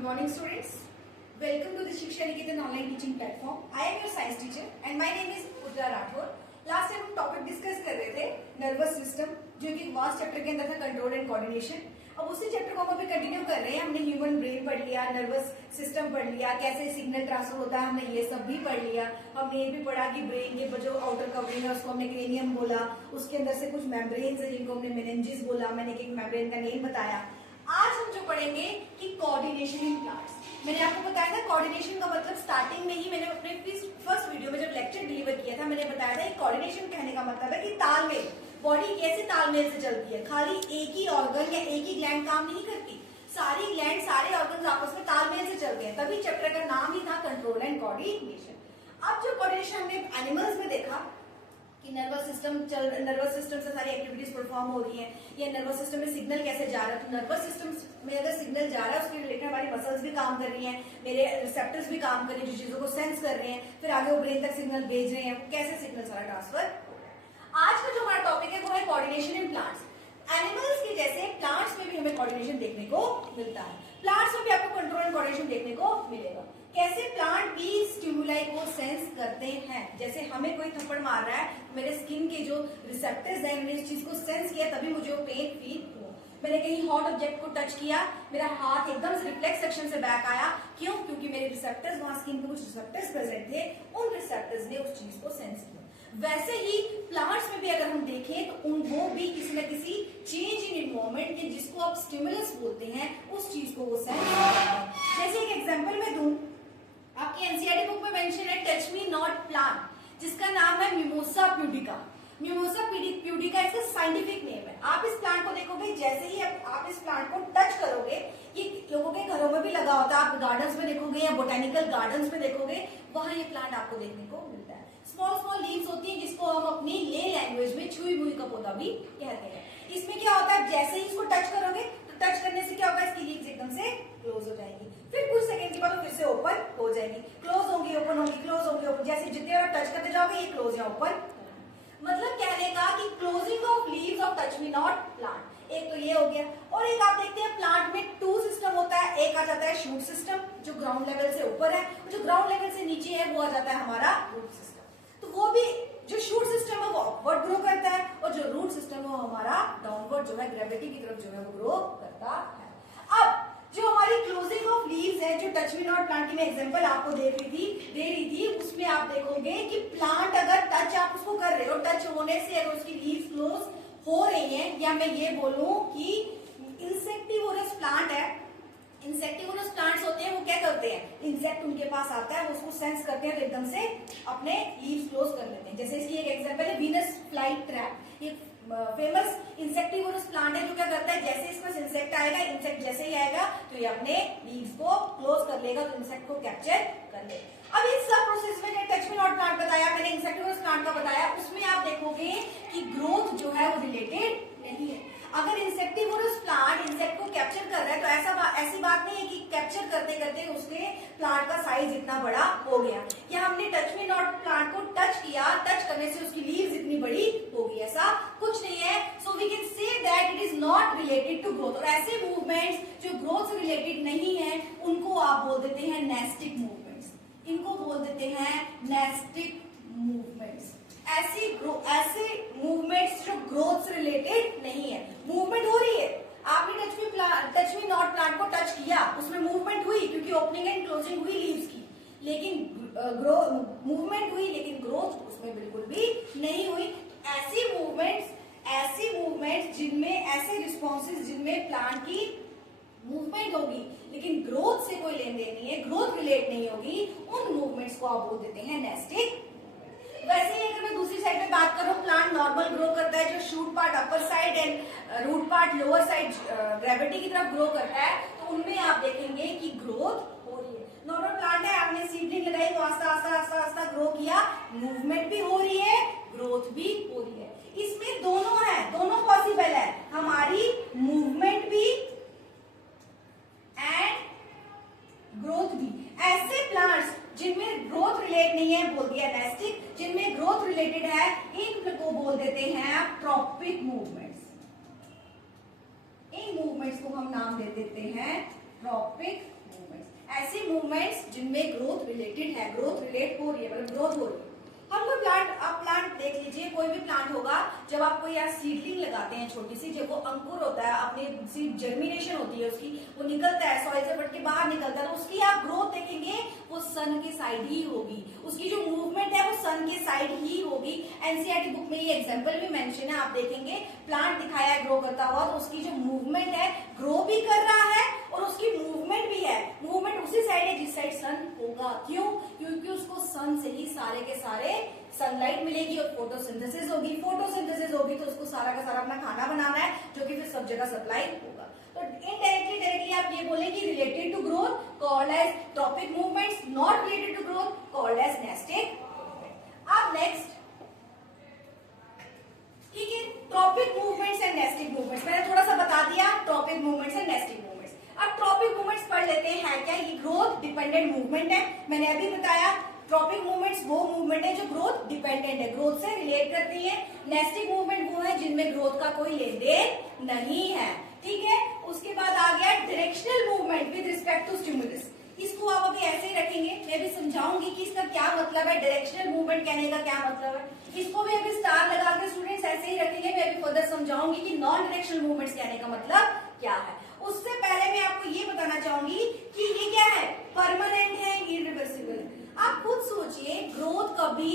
Good morning, students. Welcome to the Shiksha Niketan online teaching platform. I am your science teacher and my name is Udra Rathore. Last time हम topic discuss कर रहे थे nervous system, जो कि vast chapter के अंदर था control and coordination. अब उसी चैप्टर को हम अभी कंटिन्यू कर रहे हैं. हमने ह्यूमन ब्रेन पढ़ लिया, नर्वस सिस्टम पढ़ लिया, कैसे सिग्नल ट्रांसफर होता है, हमने ये सब भी पढ़ लिया. हमने ये भी पढ़ा कि ब्रेन के जो आउटर कवरिंग है उसको हमने क्रेनियम बोला, उसके अंदर से कुछ मेम्ब्रेन्स है जिनको हमने मेनिंजेस बोला. मैंने एक मेम्ब्रेन का नेम बताया. आज हम जो पढ़ेंगे कि कोऑर्डिनेशन इन प्लांट्स. मैंने आपको बताया था कोऑर्डिनेशन का मतलब स्टार्टिंग में ही मैंने अपने फर्स्ट वीडियो में जब लेक्चर डिलीवर किया था मैंने बताया था कि कोऑर्डिनेशन कहने का मतलब है कि तालमेल. बॉडी कैसे तालमेल से चलती है. खाली एक ही ऑर्गन या एक ही ग्लैंड काम नहीं करती, सारी ग्लैंड सारे ऑर्गन आपस में तालमेल से चलते हैं. तभी चैप्टर का नाम ही था कंट्रोल एंड कोऑर्डिनेशन. अब जो कोऑर्डिनेशन हमने एनिमल्स में देखा कि नर्वस सिस्टम से सारी एक्टिविटीज परफॉर्म हो रही हैं, या नर्वस सिस्टम में सिग्नल कैसे जा रहा है. तो नर्वस सिस्टम में अगर सिग्नल जा रहा है उसके रिलेटेड हमारी मसल्स भी काम कर रही हैं, मेरे रिसेप्टर्स भी काम कर रहे हैं जो चीजों को सेंस कर रहे हैं, फिर आगे वो ब्रेन तक सिग्नल भेज रहे हैं. कैसे सिग्नल सारा ट्रांसफर. आज का जो हमारा टॉपिक है वो है कोऑर्डिनेशन इन प्लांट्स. एनिमल्स के जैसे प्लांट्स में भी हमें कोऑर्डिनेशन देखने को मिलता है. प्लांट्स में भी आपको कंट्रोल एंड कोऑर्डिनेशन देखने को मिलेगा. कैसे प्लांट भी स्टिमुलाई को सेंस करते हैं. जैसे हमें कोई थप्पड़ मार रहा है, मेरे स्किन के जो रिसेप्टर्स हैं मैंने इस चीज को सेंस किया तभी मुझे वो पेन फील हुआ. मैंने कहीं हॉट ऑब्जेक्ट को टच किया, मेरा हाथ एकदम से रिफ्लेक्स सेक्शन से बैक आया. क्यों? क्योंकि मेरे रिसेप्टर्स, वहां स्किन पे कुछ रिसेप्टर्स प्रेजेंट थे, उन रिसेप्टर्स ने उस चीज को सेंस किया. वैसे ही प्लांट्स में भी अगर हम देखें तो वो भी किसी न किसी चेंज इन एनवायरनमेंट जिसको आप स्टिमुलस बोलते हैं उस चीज को वो सेंस करते हैं. जैसे एक एग्जांपल मैं दूं, आपकी एनसीईआरटी बुक में मेंशन है टच मी नॉट प्लांट, जिसका नाम है मिमोसा प्यूडिका. मिमोसा प्यूडिका इसका साइंटिफिक नेम है. आप इस प्लांट को देखोगे, जैसे ही आप इस प्लांट को टच करोगे, ये लोगों के घरों में भी लगा होता है, आप गार्डन्स में देखोगे या बोटेनिकल गार्डन्स में देखोगे, वहां ये प्लांट आपको देखने को मिलता है. स्मॉल स्मॉल लीव्स होती हैं जिसको हम अपनी ले लैंग्वेज में छुई मुई का पौधा भी कहते हैं. इसमें क्या होता है, जैसे ही इसको टच करोगे तो टच करने से क्या होगा, इसकी लीव्स एकदम से क्लोज हो जाएंगी. फिर कुछ सेकंड के बाद फिर से ओपन हो जाएगी, क्लोज होंगी, ओपन होंगी, क्लोज होंगी, ओपन. जैसे जितने बार टच करते जाओगे ये क्लोज या ओपन. मतलब कहने का कि closing of leaves of touch me not plant. एक तो ये हो गया. और एक आप देखते हैं प्लांट में टू सिस्टम होता है. एक आ जाता है शूट सिस्टम जो ग्राउंड लेवल से ऊपर है, जो ग्राउंड लेवल से नीचे है वो आ जाता है हमारा रूट सिस्टम. तो वो भी जो शूट सिस्टम है वो अपवर्ड ग्रो करता है और जो रूट सिस्टम है वो हमारा डाउनवर्ड जो है ग्रेविटी की तरफ जो है वो ग्रो करता है. अब जो हमारी क्लोजिंग ऑफ लीव्स है, जो टच मी नॉट प्लांट की मैं एग्जांपल आपको दे रही थी, उसमें आप देखोगे कि प्लांट अगर टच आप उसको कर रहे हो, टच होने से अगर उसकी लीव्स क्लोज हो रही हैं, या मैं ये बोलूं कि इंसेक्टिवोरस प्लांट है, इंसेक्टिवोरस प्लांट्स होते हैं, वो क्या करते हैं, इंसेक्ट उनके पास आता है, वो उसको सेंस करते हैं तो एकदम से अपने लीव्स क्लोज कर लेते हैं. जैसे इसकी एक एग्जांपल है वीनस फ्लाई ट्रैप. ये फेमस इंसेक्टिवोरस प्लांट है जो क्या करता है, जैसे इसमें इंसेक्ट आएगा, इंसेक्ट जैसे ही आएगा तो ये अपने लीव्स को क्लोज कर लेगा, तो इंसेक्ट को कैप्चर कर लेगा. अब इस सब प्रोसेस में टच मी नॉट प्लांट बताया मैंने, इंसेक्टिवोरस प्लांट का बताया, उसमें आप देखोगे कि ग्रोथ जो है वो रिलेटेड नहीं है. अगर इंसेक्टिवोरस प्लांट इंसेक्ट को कैप्चर कर रहा है तो ऐसी बात नहीं है कि कैप्चर करते करते उसके प्लांट का साइज इतना बड़ा हो गया, या हमने टच मी नॉट प्लांट को टच किया, टच करने से उसकी लीव्स इतनी बड़ी हो गई, ऐसा कुछ नहीं है. So we can say that it is not related to growth. और ऐसे मूवमेंट्स जो ग्रोथ से रिलेटेड नहीं है उनको आप बोल देते हैं नेस्टिक मूवमेंट्स. इनको बोल देते हैं नेस्टिक मूवमेंट्स. ऐसे मूवमेंट्स जो ग्रोथ से रिलेटेड नहीं है. मूवमेंट हो रही है, आपने टच मी नॉट प्लांट को टच किया, उसमें मूवमेंट हुई क्योंकि ओपनिंग एंड क्लोजिंग हुई लीव्स की, लेकिन मूवमेंट हुई लेकिन ग्रोथ उसमें बिल्कुल भी नहीं हुई. ऐसी मूवमेंट्स जिनमें ऐसे रिस्पॉन्सेज जिनमें प्लांट की मूवमेंट होगी लेकिन ग्रोथ से कोई लेन देन नहीं है, ग्रोथ रिलेट नहीं होगी, उन मूवमेंट्स को आप बोल देते हैं नेस्टिक. वैसे ही अगर मैं दूसरी साइड में बात करूं, प्लांट नॉर्मल ग्रो करता है, जो shoot part upper side and root part lower side gravity की तरफ ग्रो करता है, तो उनमें आप देखेंगे कि ग्रोथ हो रही है. नॉर्मल प्लांट है, आपने सीडलिंग लगाई तो आस्ता आस्ता ग्रो किया, मूवमेंट भी हो रही है, ग्रोथ भी हो रही है. इसमें दोनों है, दोनों पॉसिबल है, हमारी मूवमेंट भी एंड ग्रोथ भी. ऐसे प्लांट्स जिनमें ग्रोथ रिलेट नहीं है बोल दिया नेस्टिक, जिनमें ग्रोथ रिलेटेड है इनको बोल देते हैं ट्रॉपिक मूवमेंट्स. इन मूवमेंट्स को हम नाम दे देते हैं ट्रॉपिक मूवमेंट्स, ऐसी मूवमेंट्स जिनमें ग्रोथ रिलेटेड है, ग्रोथ रिलेट हो रही है, मतलब ग्रोथ हो रही है। हम कोई प्लांट, आप प्लांट देख लीजिए, कोई भी प्लांट होगा, जब आप कोई यहाँ सीडलिंग लगाते हैं छोटी सी, जब वो अंकुर होता है, अपनी सीड जर्मिनेशन होती है उसकी, वो निकलता है सॉइल से फट के बाहर निकलता है, तो उसकी आप ग्रोथ देखेंगे वो सन के साइड ही होगी, उसकी जो मूवमेंट है वो सन के साइड ही होगी। एनसीईआरटी बुक में ये एग्जांपल भी मेंशन है, आप देखेंगे प्लांट दिखाया है ग्रो करता हुआ, तो उसकी जो मूवमेंट है, ग्रो भी कर रहा है और उसकी मूवमेंट भी है, मूवमेंट उसी साइड है जिस साइड सन होगा। क्यों? क्योंकि उसको सन से ही सारे के सारे सनलाइट मिलेगी और फोटोसिंथेसिस होगी, फोटोसिंथेसिस होगी तो उसको सारा का सारा अपना खाना बनाना है, जो कि फिर सब जगह सप्लाई होगा। तो इनडायरेक्टली डायरेक्टली आप ये बोलेंगे related to growth called as tropic movements, not related to growth called as nastic movement. अब नेक्स्ट, ठीक है, tropic movements and nastic movements मैंने थोड़ा सा बता दिया, tropic movements and nastic movements. अब ट्रॉपिक मूवमेंट्स पढ़ लेते हैं क्या, ये ग्रोथ डिपेंडेंट मूवमेंट है। मैंने अभी बताया ट्रॉपिक मूवमेंट्स वो मूवमेंट है जो ग्रोथ डिपेंडेंट है, ग्रोथ से रिलेट करती है। नेस्टिक मूवमेंट वो है जिनमें ग्रोथ का कोई लेन देन नहीं है, ठीक है। उसके बाद आ गया directional movement with respect to stimulus. इसको आप अभी ऐसे ही रखेंगे, मैं भी समझाऊंगी कि इसका क्या मतलब है, डायरेक्शनल मूवमेंट कहने का क्या मतलब है। इसको भी अभी स्टार लगा के स्टूडेंट्स ऐसे ही रखेंगे, मैं अभी फर्दर समझाऊंगी कि नॉन डायरेक्शनल मूवमेंट्स कहने का मतलब क्या है। उससे पहले मैं आपको ये बताना चाहूंगी कि ये क्या है, परमानेंट है, इरिवर्सिबल। आप खुद सोचिए, ग्रोथ कभी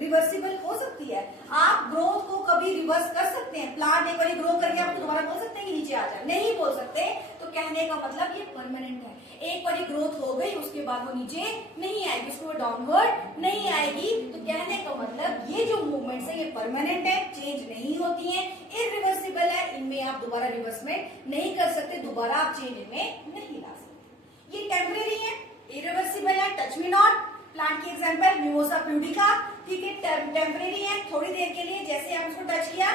रिवर्सिबल हो सकती है, आप ग्रोथ को कभी रिवर्स कर सकते हैं। प्लांट एक बार ग्रो करके आप दोबारा बोल सकते हैं कि नीचे आ जाए, नहीं बोल सकते। तो कहने का मतलब ये परमानेंट है, एक बार ग्रोथ हो गई उसके बाद वो नीचे नहीं आएगी, उसको डाउनवर्ड नहीं आएगी। तो कहने का मतलब ये जो मूवमेंट्स है ये परमानेंट है, चेंज नहीं होती है, इरिवर्सिबल है, इनमें आप दोबारा रिवर्समेंट नहीं कर सकते, दोबारा आप चेंज इनमें नहीं ला सकते। ये टेम्परेरी है, इरिवर्सिबल है, टच मी नॉट। प्लांट की एग्जांपल मिमोसा प्यूडिका, ठीक है, टेम्परेरी है, थोड़ी देर के लिए, जैसे आप उसको टच किया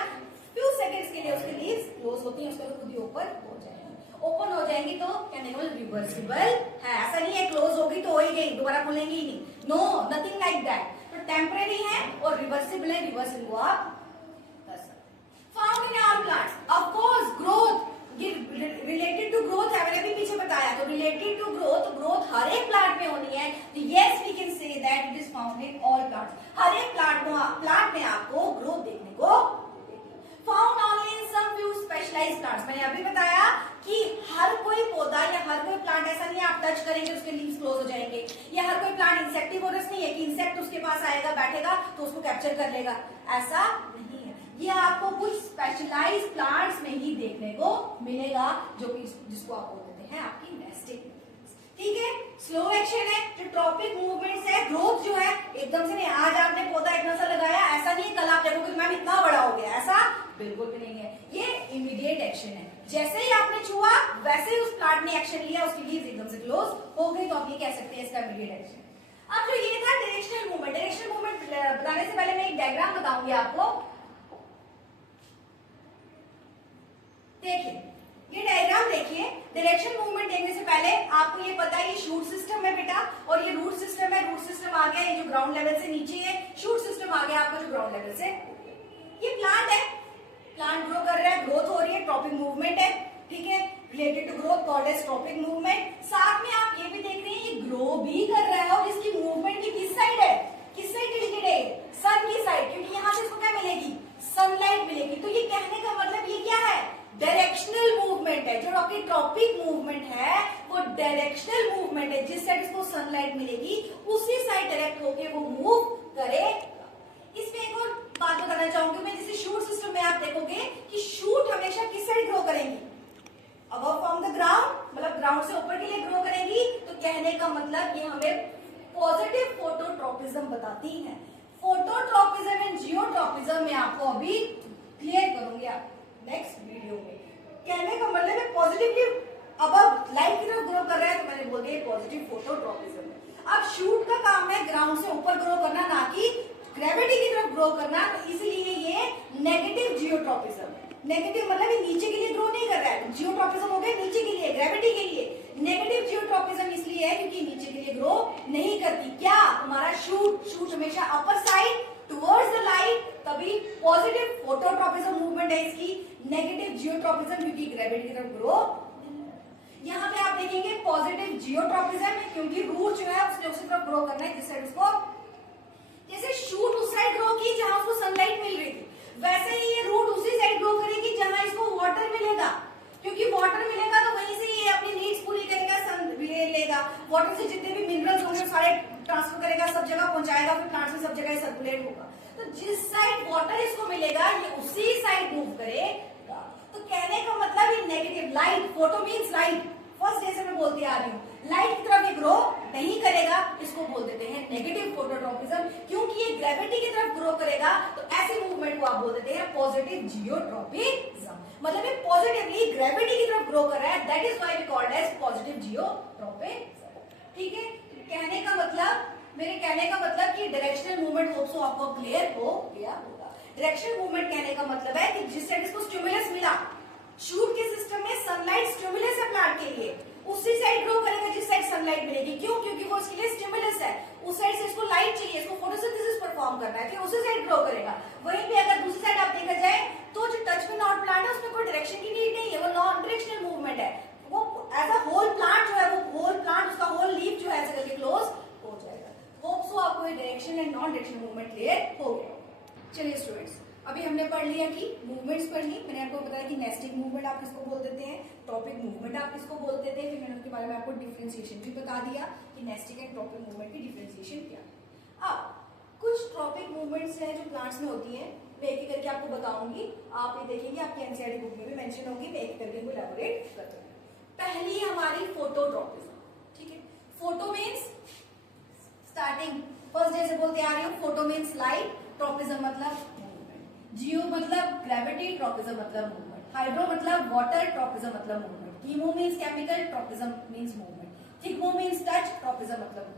फ्यू सेकंड्स के लिए उसके लीव्स क्लोज होती हैं, उसके बाद खुद ही ओपन हो जाएंगी। ओपन हो जाएंगी तो कहने का रिवर्सिबल है, ऐसा नहीं है क्लोज होगी तो हो ही गई, दोबारा खुलेंगी ही नहीं, नो, नथिंग लाइक दैट। तो टेम्परेरी है और रिवर्सिबल है, रिवर्स इनको आप कर सकते। Found in all plants, of course growth ये रिलेटेड टू ग्रोथ है, मैंने भी पीछे बताया। तो रिलेटेड टू ग्रोथ, ग्रोथ हर एक प्लांट में होनी है। तो yes we can say that it is found in all plants. हर एक प्लांट में आपको ग्रोथ देखने को found only in some few specialized plants. मैंने अभी बताया कि हर कोई पौधा या हर कोई प्लांट ऐसा नहीं है आप टच करेंगे उसके लीव्स क्लोज हो जाएंगे, या हर कोई प्लांट इंसेक्टिवोरस नहीं है कि इंसेक्ट उसके पास आएगा बैठेगा तो उसको कैप्चर कर लेगा, ऐसा नहीं है। ये आपको कुछ स्पेशलाइज्ड प्लांट्स में ही देखने को मिलेगा, जो कि जिसको आप बोल देते हैं आपकी नेस्टिक, ठीक है। स्लो एक्शन है, जो ट्रॉपिक मूवमेंट्स है, ग्रोथ जो है एकदम से नहीं, आज आपने पौधा इतना सा लगाया, ऐसा नहीं कल आप देखोगे मैम इतना बड़ा हो गया, ऐसा बिल्कुल भी नहीं है। ये इमीडिएट एक्शन है, जैसे ही आपने छुआ वैसे ही उस प्लांट ने एक्शन लिया, उसकी लीव्स एकदम से क्लोज हो गई, तो आप ये कह सकते हैं इसका इमीडिएट एक्शन। अब जो ये था डायरेक्शनल मूवमेंट, डायरेक्शनल मूवमेंट बताने से पहले मैं एक डायग्राम बताऊंगी आपको। देखिए ये डायग्राम देखिए, डायरेक्शन मूवमेंट देखने से पहले आपको ये पता है ये शूट सिस्टम है बेटा, और ये रूट सिस्टम है। रूट सिस्टम आ गया, ये जो ग्राउंड लेवल से नीचे है, शूट सिस्टम आ गया आपका जो ग्राउंड लेवल से। ये प्लांट है, प्लांट ग्रो कर रहा है, ग्रोथ हो रही है, ट्रॉपिक मूवमेंट है, ठीक है, related to growth called as tropic movement. साथ में आप ये भी देख रहे हैं ये ग्रो भी कर रहा है, और इसकी मूवमेंट की किस साइड है, किस साइड रिलेटेड है, सन की साइड, क्योंकि यहाँ से इसको क्या मिलेगी, सनलाइट मिलेगी। तो ये कहने का मतलब ये क्या है, डायरेक्शनल मूवमेंट है। जो आपकी ट्रॉपिक मूवमेंट है वो डायरेक्शनल मूवमेंट है, जिस साइड इसको सनलाइट मिलेगी उसी साइड डायरेक्ट होके वो मूव करेगा। इसमें एक और बात बताना चाहूंगी मैं, जैसे शूट सिस्टम में आप देखोगे कि शूट हमेशा किस साइड ग्रो करेंगी, अबव फ्रॉम द ग्राउंड, मतलब ग्राउंड से ऊपर के लिए ग्रो करेंगी। तो कहने का मतलब ये हमें पॉजिटिव फोटोट्रोपिज्म बताती है। फोटोट्रोपिज्म एंड जियोट्रोपिज्म में आपको अभी क्लियर करूंगी आप नेक्स्ट वीडियो में। कहने का मतलब है पॉजिटिवली अबव लाइट की तरफ ग्रो कर रहा है, तो मैंने बोल दिया पॉजिटिव फोटोट्रोपिज्म। अब शूट का काम है ग्राउंड से ऊपर ग्रो करना, ना कि ग्रेविटी की तरफ ग्रो करना, तो इसलिए ये नेगेटिव जियोट्रोपिज्म है। नेगेटिव मतलब ये नीचे के लिए ग्रो नहीं कर रहा है, जियोट्रोपिज्म हो गया नीचे के लिए, ग्रेविटी के लिए। नेगेटिव जियोट्रोपिज्म इसलिए है क्योंकि नीचे के लिए ग्रो नहीं करती। क्या हमारा शूट हमेशा upper side towards the light, तभी पॉजिटिव फोटोट्रोपिज्म मूवमेंट है इसकी। नेगेटिव जियोट्रोपिज्म क्योंकि ग्रेविटी की तरफ ग्रो। यहाँ पे आप देखेंगे पॉजिटिव जियोट्रॉपिज्म है, क्योंकि रूट जो है उसने उसी तरफ ग्रो करना है जिस साइड उसको, जैसे शूट उस साइड ग्रो की जहां उसको सनलाइट मिल रही थी, वैसे ही ये रूट उसी साइड ग्रो करेगी जहां इसको वाटर मिलेगा, क्योंकि वाटर मिलेगा तो वहीं से ये अपनी नीड्स पूरी करेगा, सन लेगा, वाटर से जितने भी मिनरल्स होंगे सारे ट्रांसफर करेगा, सब जगह पहुंचाएगा, फिर प्लांट में सब जगह सर्कुलेट होगा। तो जिस साइड वाटर इसको मिलेगा ये उसी साइड मूव करेगा। तो कहने का मतलब ये negative light, photo means light, first day से मैं बोलती आ रही हूँ, लाइट की तरफ ये ग्रो नहीं करेगा, इसको बोल देते हैं नेगेटिव फोटोट्रॉपिज्म। क्योंकि ये ग्रेविटी की तरफ ग्रो करेगा तो ऐसी मूवमेंट को आप बोल देते हैं पॉजिटिव जियोट्रॉपिज्म। मतलब ये पॉजिटिवली ग्रेविटी की तरफ ग्रो कर रहा है, that is why we called as positive geotropism. ठीक है, कहने का मतलब, मेरे कहने का मतलब कि डायरेक्शनल मूवमेंट होप सो आपको क्लियर हो गया होगा। डायरेक्शनल मूवमेंट कहने का मतलब है कि जिस साइड इसको स्टिमुलस मिला, शूट के सिस्टम में सनलाइट स्टिमुलस है प्लांट के लिए, उसी साइड ग्रो करेगा जिस साइड सनलाइट मिलेगी। क्यों? क्योंकि वो उसके लिए स्टिमुलस है, उस साइड से इसको लाइट चाहिए, इसको फोटोसिंथेसिस परफॉर्म करना है, तो उसी साइड ग्रो करेगा। वहीं पे अगर दूसरी साइड आप देखा जाए तो जो टच में नॉट प्लांट है उसमें कोई डायरेक्शन की नीड नहीं है, वो नॉन डायरेक्शनल मूवमेंट है, वो एज अ होल प्लांट जो है, वो होल प्लांट उसका होल लीफ जो है ऐसे करके क्लोज हो जाएगा। होप सो आपको ये direction and non directional movement clear हो गया। चलिए स्टूडेंट्स, अभी हमने पढ़ लिया कि मूवमेंट्स पढ़ ली, मैंने आपको बताया कि नेस्टिंग मूवमेंट आप किसको बोल देते हैं, टॉपिक मूवमेंट आप किसको बोल देते हैं, फिर मैंने उसके बारे में आपको डिफरेंशिएशन भी बता दिया कि नेस्टिंग एंड टॉपिक मूवमेंट की डिफरेंशिएशन क्या है। अब कुछ टॉपिक मूवमेंट्स हैं जो प्लांट्स में होती हैं, मैं एक एक करके आपको बताऊंगी, आप ये देखेंगे आपकी एनसीईआरटी बुक में भी मेंशन होगी, मैं एक एक करके इलैबोरेट करती हूँ। पहली हमारी फोटोट्रॉपिज्म। ठीक है, photo means starting first day से बोलते आ रही हूँ, फोटो मीन्स लाइट, ट्रॉपिज्म मतलब जियो मतलब ग्रेविटी, ट्रॉपिज्म मतलब मूवमेंट, हाइड्रो मतलब वाटर, ट्रॉपिज्म मतलब movement, chemo means chemical, tropism means movement, thigmo means touch, tropism मतलब।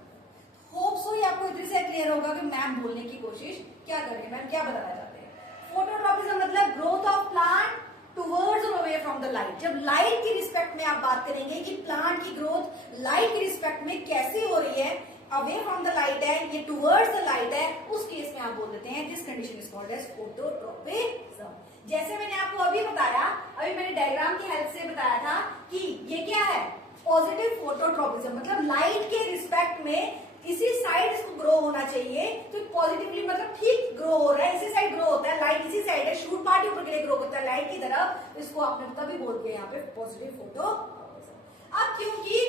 होप सो ये आपको इतने से क्लियर होगा कि मैम बोलने की कोशिश क्या कर रहे हैं, मैम क्या बताना चाहते हैं। फोटोट्रॉपिज्म मतलब ग्रोथ ऑफ प्लांट टुवर्ड्स और अवे फ्रॉम द लाइट। जब लाइट की रिस्पेक्ट में आप बात करेंगे कि प्लांट की ग्रोथ लाइट की रिस्पेक्ट में कैसे हो रही है, अवे फ्रॉम द लाइट है, ये टुवर्ड्स द लाइट है, उस केस में आप बोल देते हैं this condition is called as phototropism. जैसे मैंने आपको अभी बताया, अभी मैंने डायग्राम की हेल्प से बताया था कि ये क्या है, पॉजिटिव फोटोट्रॉपिज्म, मतलब लाइट के रिस्पेक्ट में इसी साइड इसको ग्रो होना चाहिए, तो पॉजिटिवली मतलब ठीक ग्रो हो रहा है, इसी साइड ग्रो होता है, लाइट इसी साइड है, शूट पार्ट ऊपर के लिए ग्रो करता है लाइट की तरफ, इसको आपने तभी बोल दिया यहाँ पे पॉजिटिव फोटोट्रॉपिज्म। अब क्योंकि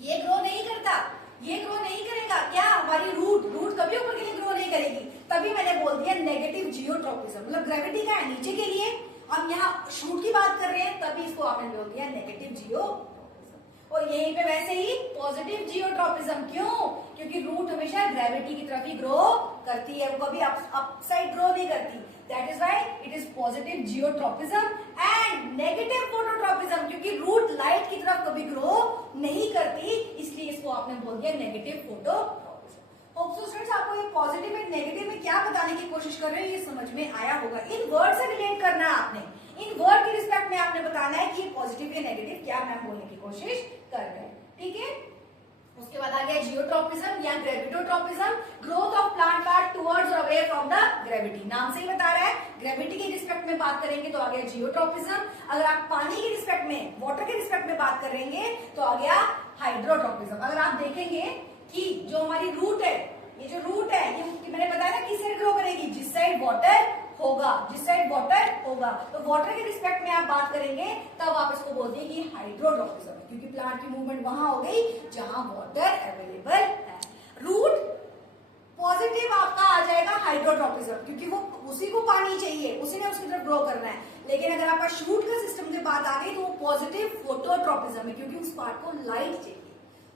ये ग्रो नहीं करता, ये ग्रो नहीं करेगा, क्या हमारी रूट कभी ऊपर के लिए ग्रो नहीं करेगी, तभी मैंने बोल दिया नेगेटिव जियोट्रॉपिज्म, मतलब ग्रेविटी का है नीचे के लिए, हम यहाँ शूट की बात कर रहे हैं, तभी इसको आपने बोल दिया नेगेटिव जियोट्रॉपिज्म। और यहीं पे वैसे ही पॉजिटिव जियोट्रॉपिज्म, क्यों? क्योंकि रूट हमेशा ग्रेविटी की तरफ ही ग्रो करती है, वो कभी अपसाइड ग्रो नहीं करती, that is why it is positive geotropism and negative phototropism, क्योंकि रूट लाइट की तरफ कभी ग्रो नहीं करती, इसलिए इसको आपने बोल दिया negative phototropism. Hope so students, आपको ये पॉजिटिव एंड नेगेटिव में क्या बताने की कोशिश कर रहे हैं ये समझ में आया होगा। इन वर्ड से रिलेट करना है आपने, इन वर्ड के रिस्पेक्ट में आपने बताना है कि पॉजिटिव या नेगेटिव क्या मैम बोलने की कोशिश कर रहे हैं। ठीक है, उसके बाद आ गया जियोट्रॉपिज्म या gravitropism, growth of plant part towards और अवे फ्रॉम द ग्रेविटी, नाम से ही बता रहा है, ग्रेविटी के रिस्पेक्ट में बात करेंगे तो आ गया जियोट्रॉपिज्म। अगर आप पानी के रिस्पेक्ट में, वाटर के रिस्पेक्ट में बात करेंगे तो आ गया हाइड्रोट्रॉपिज्म। अगर आप देखेंगे कि जो हमारी रूट है, ये जो रूट है ये मैंने बताया ना किस साइड ग्रो करेगी, जिस साइड वाटर होगा, जिस साइड वाटर होगा, तो वाटर के रिस्पेक्ट में आप बात करेंगे तब आप इसको बोल दिए कि हाइड्रोट्रॉपिज्म, क्योंकि प्लांट की मूवमेंट वहां हो गई जहां वाटर अवेलेबल है। रूट पॉजिटिव आपका आ जाएगा हाइड्रोट्रॉपिज्म, क्योंकि वो उसी को पानी चाहिए, उसी ने उसकी तरफ ग्रो करना है। लेकिन अगर आपका शूट का सिस्टम की बात आ गई तो वो पॉजिटिव फोटोट्रॉपिज्म है, क्योंकि उस पार्ट को लाइट चाहिए।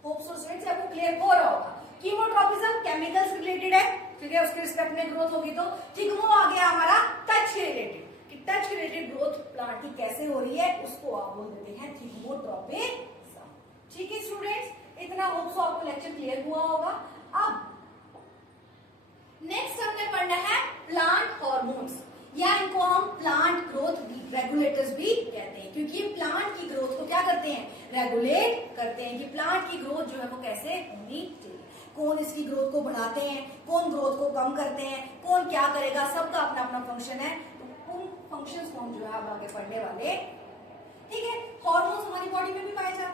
होप सो स्टूडेंट्स आपको क्लियर हो रहा होगा। कीमोट्रॉपिज्म केमिकल्स रिलेटेड है, ठीक है, उसके रिस्पेक्ट में ग्रोथ होगी। तो थिग्मो आ गया हमारा टच के रिलेटेड, कि टच के रिलेटेड ग्रोथ प्लांट की कैसे हो रही है, उसको आप बोल देते हैं थिग्मोट्रॉपिज्म। ठीक है स्टूडेंट्स, इतना होप सो आपको लेक्चर क्लियर हुआ होगा। अब नेक्स्ट हमने पढ़ना है प्लांट हॉर्मोन्स, या इनको हम प्लांट ग्रोथ रेगुलेटर्स भी कहते हैं, क्योंकि ये प्लांट की ग्रोथ को क्या करते हैं, रेगुलेट करते हैं, कि प्लांट की ग्रोथ जो है वो कैसे होनी चाहिए, कौन इसकी ग्रोथ को बढ़ाते हैं, कौन ग्रोथ को कम करते हैं, कौन क्या करेगा, सबका अपना अपना फंक्शन है। तो उन फंक्शंस को हम जो है अब आगे पढ़ने वाले। ठीक है, हार्मोन्स हमारी बॉडी में भी पाए जाते हैं,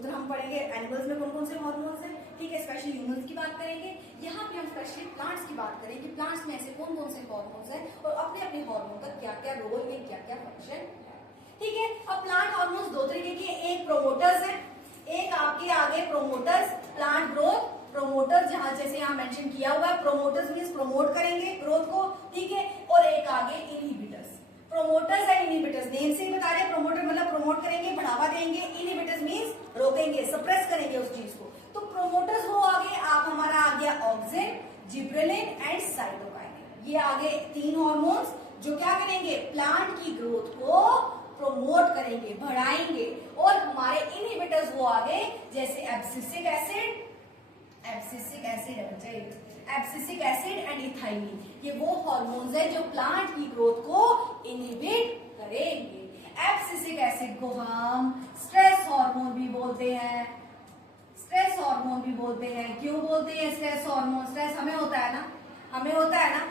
उधर हम पढ़ेंगे एनिमल्स में कौन कौन से हार्मोन्स हैं, ठीक है, स्पेशली ह्यूमंस की बात करेंगे। यहाँ पे हम स्पेशली प्लांट्स की बात करेंगे, प्लांट्स में ऐसे कौन कौन से हार्मोन्स हैं और अपने अपने हार्मोन का क्या क्या रोल है, क्या क्या फंक्शन है, ठीक है। अब प्लांट हार्मोन्स दो तरीके के, एक प्रोमोटर्स है, एक आपके आगे प्रोमोटर्स प्लांट ग्रोथ, प्रोमोटर्स जहां जैसे यहाँ मेंशन किया हुआ है, प्रोमोटर्स मींस प्रमोट करेंगे ग्रोथ को, ठीक है, और एक आगे inhibitors. Promoters and inhibitors, name से ही बता रहे हैं, प्रोमोटर मतलब प्रमोट करेंगे, बढ़ावा देंगे, इनहिबिटर्स मींस रोकेंगे, सप्रेस करेंगे उस चीज को। तो प्रोमोटर्स वो आगे आप हमारा आ गया ऑक्सिन, जिब्रेलिन एंड साइटोकाइनिन, ये आगे तीन हार्मोन्स जो क्या करेंगे, प्लांट की ग्रोथ को प्रोमोट करेंगे, बढ़ाएंगे। और हमारे इनहिबिटर्स वो आगे जैसे एब्सिसिक एसिड एंड इथाइलिन, ये वो हार्मोन्स है जो प्लांट की ग्रोथ को इनहिबिट करेंगे। एब्सिसिक एसिड को हम स्ट्रेस हार्मोन भी बोलते हैं, स्ट्रेस हार्मोन भी बोलते हैं। क्यों बोलते हैं स्ट्रेस हार्मोन? स्ट्रेस हमें होता है ना,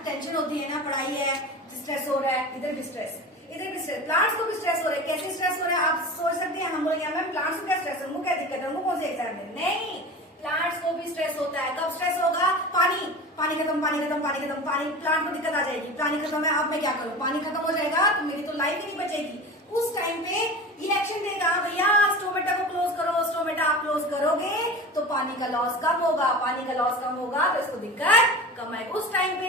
टेंशन होती है ना, पढ़ाई है, स्ट्रेस हो रहा है, इधर भी स्ट्रेस, इधर भी स्ट्रेस, प्लांट्स को भी स्ट्रेस हो रहा है। कैसे स्ट्रेस हो रहा है आप सोच सकते हैं, हम बोलेंगे मैम प्लांट्स को क्या स्ट्रेस है, उनको क्या दिक्कत है, उनको कौन से एग्जाम में? नहीं, प्लांट्स को भी स्ट्रेस होता है। कब स्ट्रेस होगा? पानी खत्म, पानी, प्लांट को दिक्कत आ जाएगी, पानी खत्म है, अब मैं क्या करूं, पानी खत्म हो जाएगा तो मेरी तो लाइफ ही नहीं बचेगी। उस टाइम पे ये एक्शन देगा, भैया स्टोमेटा को क्लोज करो, स्टोमेटा आप क्लोज करोगे तो पानी का लॉस कम होगा, तो इसको दिक्कत कम है। उस टाइम पे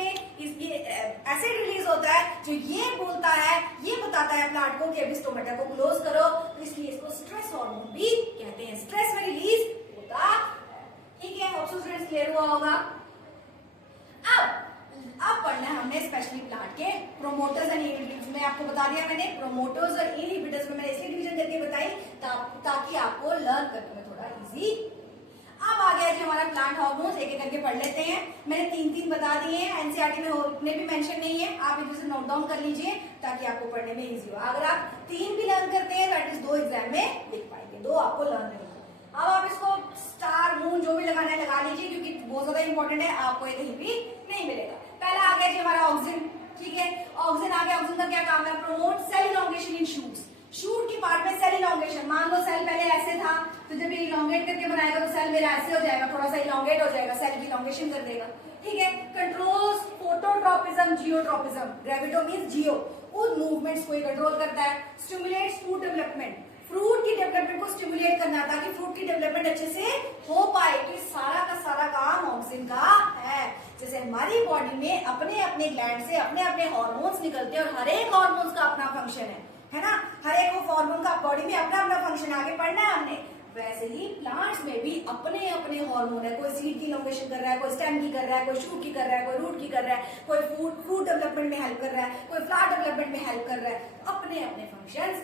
एसिड रिलीज होता है जो ये बोलता है, ये बताता है प्लांट को कि अभी स्टोमेटा को क्लोज करो, तो इसलिए इसको स्ट्रेस हार्मोन भी कहते हैं। स्ट्रेस में रिलीज होता है, ठीक है। होप सो स्टूडेंट्स क्लियर हुआ होगा। अब पढ़ना है हमने स्पेशली प्लांट के प्रोमोटर्स एंड इनहिबिटर्स में, आपको बता दिया मैंने, प्रोमोटर्स और इनहिबिटर्स में मैंने इसलिए डिवीजन करके बताई ताकि आपको लर्न करने में थोड़ा इजी। अब आ गया जी हमारा प्लांट हार्मोन्स, एक एक करके पढ़ लेते हैं। मैंने तीन बता दिए हैं, एनसीईआरटी में भी मेंशन नहीं है, आप इधर से नोट डाउन कर लीजिए ताकि आपको पढ़ने में इजी हो। अगर आप 3 भी लर्न करते हैं तो एटलीस्ट 2 एग्जाम में लिख पाएंगे, 2 आपको लर्न नहीं। अब आप इसको स्टार मून जो भी लगाना है लगा लीजिए, क्योंकि बहुत ज्यादा इंपॉर्टेंट है, आपको ये कहीं भी नहीं मिलेगा। पहला आ गया जी हमारा ऑक्सिन, ठीक है, ऑक्सिन आ गया। ऑक्सिन का क्या काम है? प्रोमोट सेल इलॉन्गेशन इन शूट्स, शूट की पार्ट में सेल इलॉन्गेशन। मान लो सेल पहले ऐसे था, तो जब ये इलॉन्गेट करके बनाएगा तो सेल मेरा ऐसे हो जाएगा, थोड़ा सा इलॉन्गेट हो जाएगा, सेल की इलॉन्गेशन कर देगा, ठीक है। कंट्रोल्स फोटोट्रोपिज्म, जियोट्रोपिज्म, ग्रेविटो मींस जियो, उन मूवमेंट्स को कंट्रोल करता है। स्टिमुलेट्स फूड डेवलपमेंट, फ्रूट की डेवलपमेंट को स्टिमुलेट करना ताकि फ्रूट की डेवलपमेंट अच्छे से हो पाए। तो सारा का सारा काम ऑक्सिन का है। जैसे हमारी बॉडी में अपने अपने ग्लैंड से अपने अपने हार्मोन्स निकलते हैं और हर एक हार्मोन्स का अपना फंक्शन है ना, हर एक हार्मोन का बॉडी में अपना अपना फंक्शन आगे पढ़ना है हमने। वैसे ही प्लांट्स में भी अपने अपने हार्मोन है, कोई सीड की इलॉन्गेशन कर रहा है, कोई स्टेम की कर रहा है, कोई शूट की कर रहा है, कोई रूट की कर रहा है, कोई फ्रूट डेवलपमेंट में हेल्प कर रहा है, कोई फ्लावर डेवलपमेंट में हेल्प कर रहा है, अपने अपने फंक्शंस।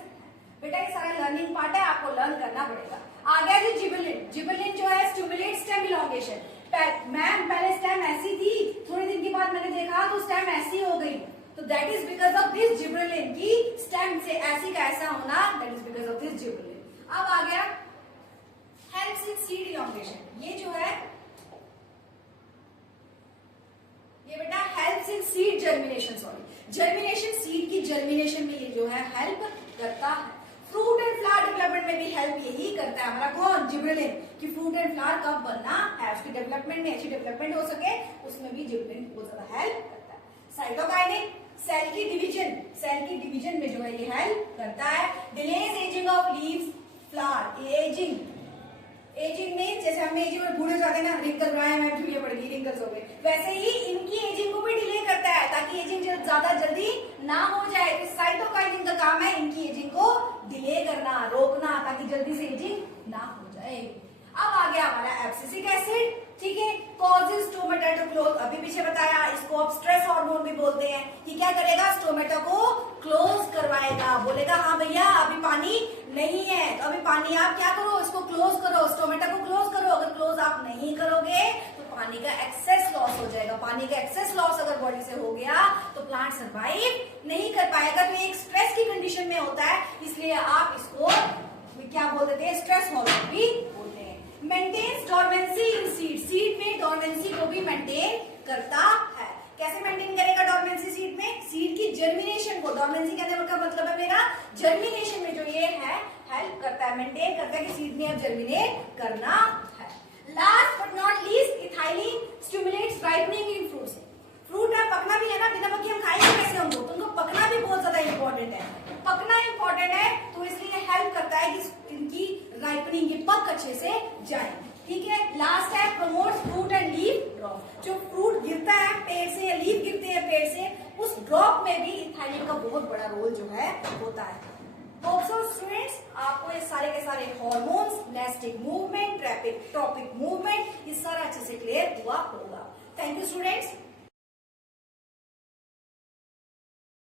बेटा ये सारा लर्निंग पार्ट है, आपको लर्न करना पड़ेगा। आ गया जी जिबरेलिन, जिबरेलिन जो है स्टिमुलेट स्टेम इलॉन्गेशन। मैम पहले स्टेम ऐसी थी, थोड़े दिन के बाद मैंने देखा तो स्टेम ऐसी हो गई, तो that is because of this gibberellin की स्टेम से ऐसी का ऐसा होना, that is because of this gibberellin. अब आ गया हेल्प्स इन सीड इलॉन्गेशन, ये जो है ये बेटा helps in seed germination, sorry germination, seed की जर्मिनेशन में ये जो है हेल्प करता है। फ्रूट एंड फ्लावर डेवलपमेंट में भी हेल्प यही करता है हमारा कौन? जिबरेलिन, कि फ्रूट एंड फ्लावर कब बनना है, उसकी डेवलपमेंट में अच्छी डेवलपमेंट हो सके, उसमें भी जिबरेलिन बहुत ज्यादा हेल्प करता है। साइटोकाइनिन सेल की डिवीजन में जो है ये हेल्प करता है। Delays ageing of leaves flower, ageing में जैसे हम एजिंग में बूढ़े जाते हैं ना, रिंकल रहा है, मैम झुलिया पड़ गई, रिंकल्स हो गए, वैसे ही इनकी एजिंग को भी डिले करता है ताकि एजिंग ज्यादा जल्दी ना हो जाए। तो साइटोकाइनिन का काम है इनकी एजिंग को डिले करना, रोकना, ताकि जल्दी से एजिंग ना हो जाए। अब आ गया हमारा एब्सिसिक एसिड, ठीक है, कॉजेज स्टोमेटा टू क्लोज, अभी पीछे बताया, इसको आप स्ट्रेस हार्मोन भी बोलते हैं। ये क्या करेगा? स्टोमेटा को क्लोज करवाएगा, बोलेगा हाँ भैया अभी पानी नहीं है, तो अभी पानी आप क्या करो, इसको क्लोज करो, स्टोमेटा को क्लोज करो। अगर क्लोज आप नहीं करोगे तो पानी का एक्सेस लॉस हो जाएगा। पानी का एक्सेस लॉस अगर बॉडी से हो गया तो प्लांट सर्वाइव नहीं कर पाएगा। तो एक स्ट्रेस की कंडीशन में होता है, इसलिए आप इसको क्या बोल देते हैं? स्ट्रेस हार्मोन भी बोलते हैं। मेंटेन्स डोरमेंसी इन सीड, सीड में डोरमेंसी को भी मेंटेन करता है। कैसे मेंटेन करेगा डॉर्मेंसी सीड में? सीड की जर्मिनेशन को, डॉर्मेंसी कहने का मतलब है मेरा जर्मिनेशन में जो ये है हेल्प करता है, मेंटेन करता है कि सीड ने अब जर्मिनेट करना है। Last but not least, ethylene stimulates ripening in fruits. Fruit है, पकना भी है ना, बिना पके हम खाएंगे कैसे हमको? तो उनको पकना भी बहुत ज्यादा इंपॉर्टेंट है, पकना इंपॉर्टेंट है, तो इसलिए हेल्प करता है कि इनकी राइपनिंग, ये पक अच्छे से जाए। ठीक है, लास्ट है promotes fruit and leaf drop. जो फ्रूट गिरता है पेड़ से या लीफ गिरते हैं पेड़ से, उस ड्रॉप में भी इथाइलिन का बहुत बड़ा रोल जो है होता है। तो स्टूडेंट्स, आपको ये सारे के सारे hormones, nastic movement, tropic movement, ये सारा अच्छे से क्लियर हुआ होगा। Thank you students.